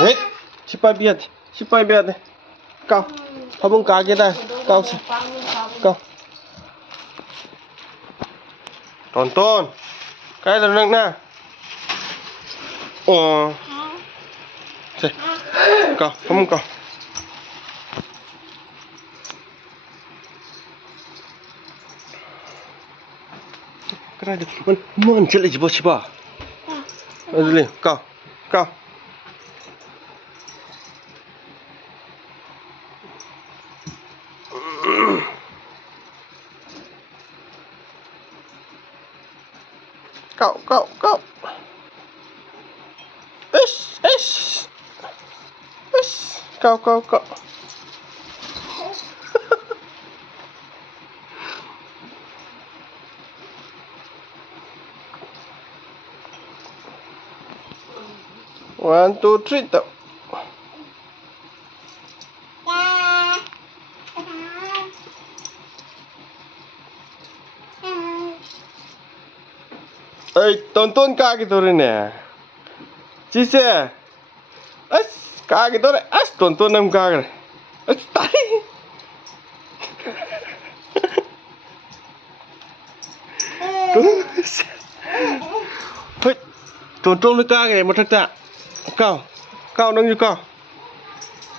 Wait, si Pai biat deh. Kau, habung kaget dah. Kau sih, kau. Tonton, kayak renang na. Oh, sih, kau, habung kau. Kerana mana jelek je bos Azli, kau. Kau. Ish. Kau. One, two, three, tau. Tonton kaget orang ni. Cice. Kaget orang. Tonton nam kaget. Tadi. Tonton ni kaget macam tak. Kau nang ju kau.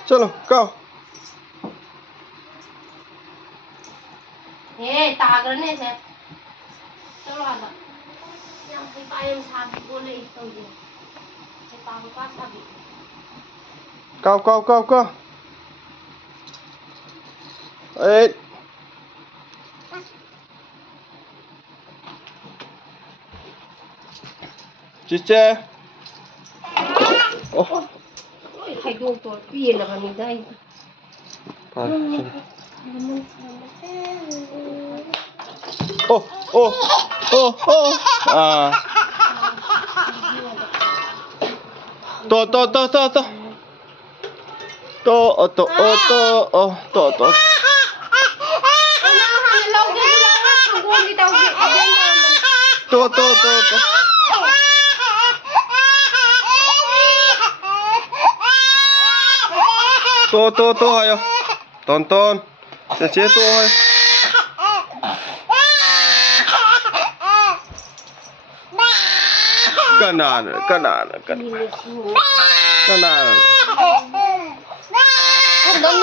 Chalo, kau. Tagar ni sir. Chalo ada. Yang payung sabi boleh itu je. Pago pa sabi. Kau. Cice. Oh. Hay doktor, piye lah kami dah. Oh. To. To, ayo. Tonton. Cice tu ayo. Kanan. Don't